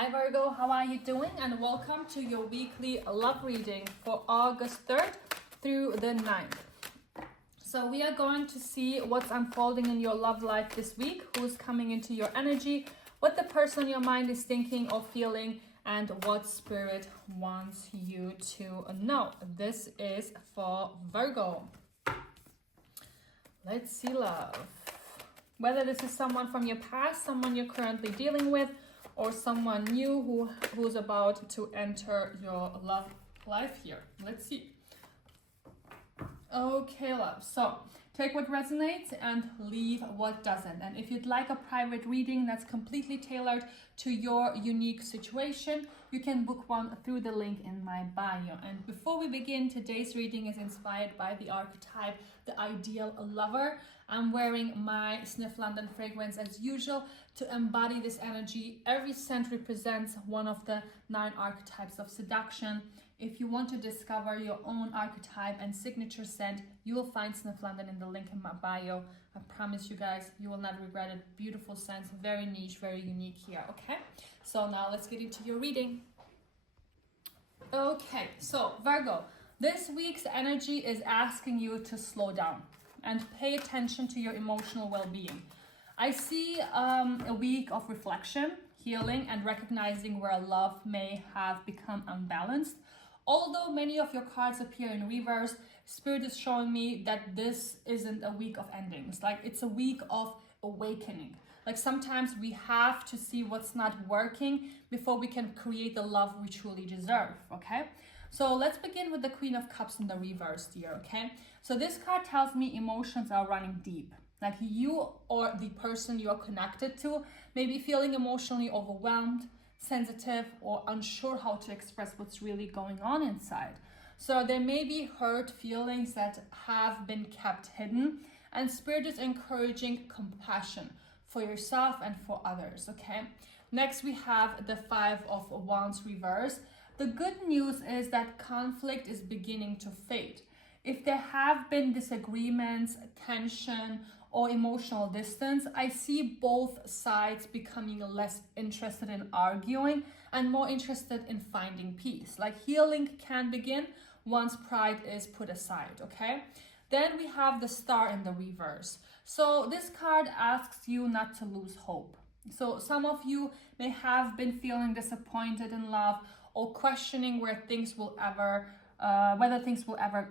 Hi Virgo, how are you doing? And welcome to your weekly love reading for August 3rd through the 9th. So we are going to see what's unfolding in your love life this week, who's coming into your energy, what the person in your mind is thinking or feeling, and what Spirit wants you to know. This is for Virgo. Let's see love. Whether this is someone from your past, someone you're currently dealing with, or someone new who's about to enter your love life here. Let's see. Okay, love. So take what resonates and leave what doesn't. And if you'd like a private reading that's completely tailored to your unique situation, you can book one through the link in my bio. And before we begin, today's reading is inspired by the archetype, the ideal lover. I'm wearing my Sniff London fragrance as usual to embody this energy. Every scent represents one of the 9 archetypes of seduction. If you want to discover your own archetype and signature scent, you will find Sniff London in the link in my bio. I promise you guys, you will not regret it. Beautiful scents, very niche, very unique here, okay? So now let's get into your reading. Okay, so Virgo, this week's energy is asking you to slow down and pay attention to your emotional well-being. I see a week of reflection, healing, and recognizing where love may have become unbalanced. Although many of your cards appear in reverse, Spirit is showing me that this isn't a week of endings. Like, it's a week of awakening. Like, sometimes we have to see what's not working before we can create the love we truly deserve, okay? So let's begin with the Queen of Cups in the reverse here, okay? So this card tells me emotions are running deep. Like, you or the person you're connected to may be feeling emotionally overwhelmed, sensitive, or unsure how to express what's really going on inside. So there may be hurt feelings that have been kept hidden, and Spirit is encouraging compassion for yourself and for others, okay? Next, we have the 5 of Wands reverse. The good news is that conflict is beginning to fade. If there have been disagreements, tension, or emotional distance, I see both sides becoming less interested in arguing and more interested in finding peace. Like, healing can begin once pride is put aside, okay? Then we have the Star in the reverse. So this card asks you not to lose hope. So some of you may have been feeling disappointed in love or questioning whether things will ever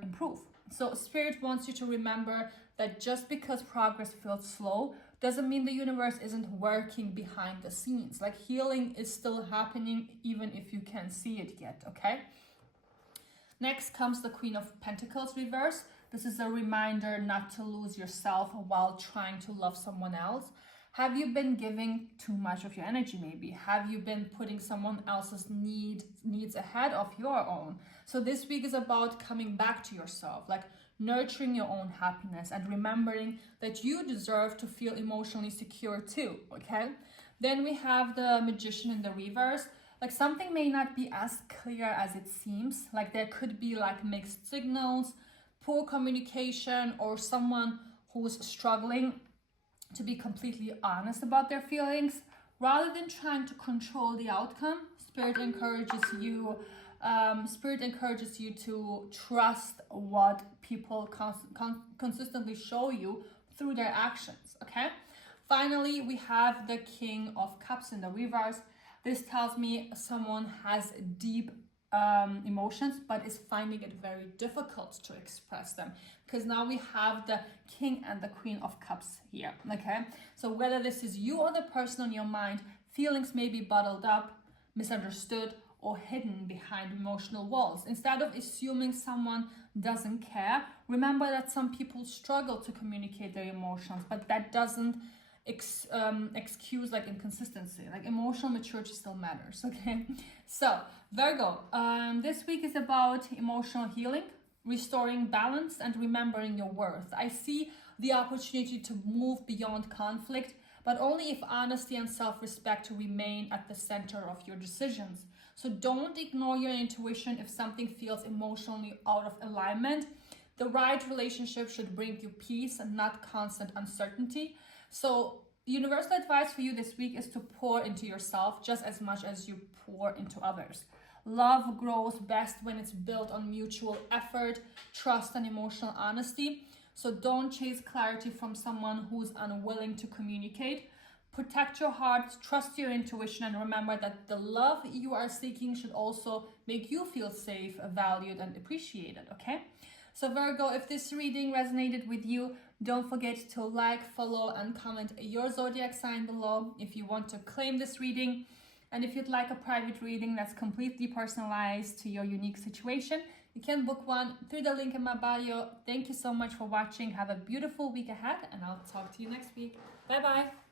improve. So Spirit wants you to remember that just because progress feels slow doesn't mean the universe isn't working behind the scenes. Like, healing is still happening even if you can't see it yet, okay? Next comes the Queen of Pentacles reverse. This is a reminder not to lose yourself while trying to love someone else. Have you been giving too much of your energy maybe? Have you been putting someone else's needs ahead of your own? So this week is about coming back to yourself, like nurturing your own happiness and remembering that you deserve to feel emotionally secure too, okay? Then we have the Magician in the reverse. Like, something may not be as clear as it seems. Like, there could be like mixed signals, poor communication, or someone who's struggling to be completely honest about their feelings. Rather than trying to control the outcome, Spirit encourages you to trust what people consistently show you through their actions, okay? Finally, we have the King of Cups in the reverse. This tells me someone has deep emotions but is finding it very difficult to express them, because now we have the King and the Queen of Cups here, okay? So whether this is you or the person on your mind, feelings may be bottled up, misunderstood, or hidden behind emotional walls. Instead of assuming someone doesn't care, remember that some people struggle to communicate their emotions, but that doesn't excuse like inconsistency. Like, emotional maturity still matters, okay? So Virgo, this week is about emotional healing, restoring balance, and remembering your worth. I see the opportunity to move beyond conflict, but only if honesty and self-respect remain at the center of your decisions. So don't ignore your intuition if something feels emotionally out of alignment. The right relationship should bring you peace and not constant uncertainty. So universal advice for you this week is to pour into yourself just as much as you pour into others. Love grows best when it's built on mutual effort, trust, and emotional honesty. So don't chase clarity from someone who's unwilling to communicate. Protect your heart, trust your intuition, and remember that the love you are seeking should also make you feel safe, valued, and appreciated, okay? So Virgo, if this reading resonated with you, don't forget to like, follow, and comment your zodiac sign below if you want to claim this reading. And if you'd like a private reading that's completely personalized to your unique situation, you can book one through the link in my bio. Thank you so much for watching. Have a beautiful week ahead, and I'll talk to you next week. Bye-bye.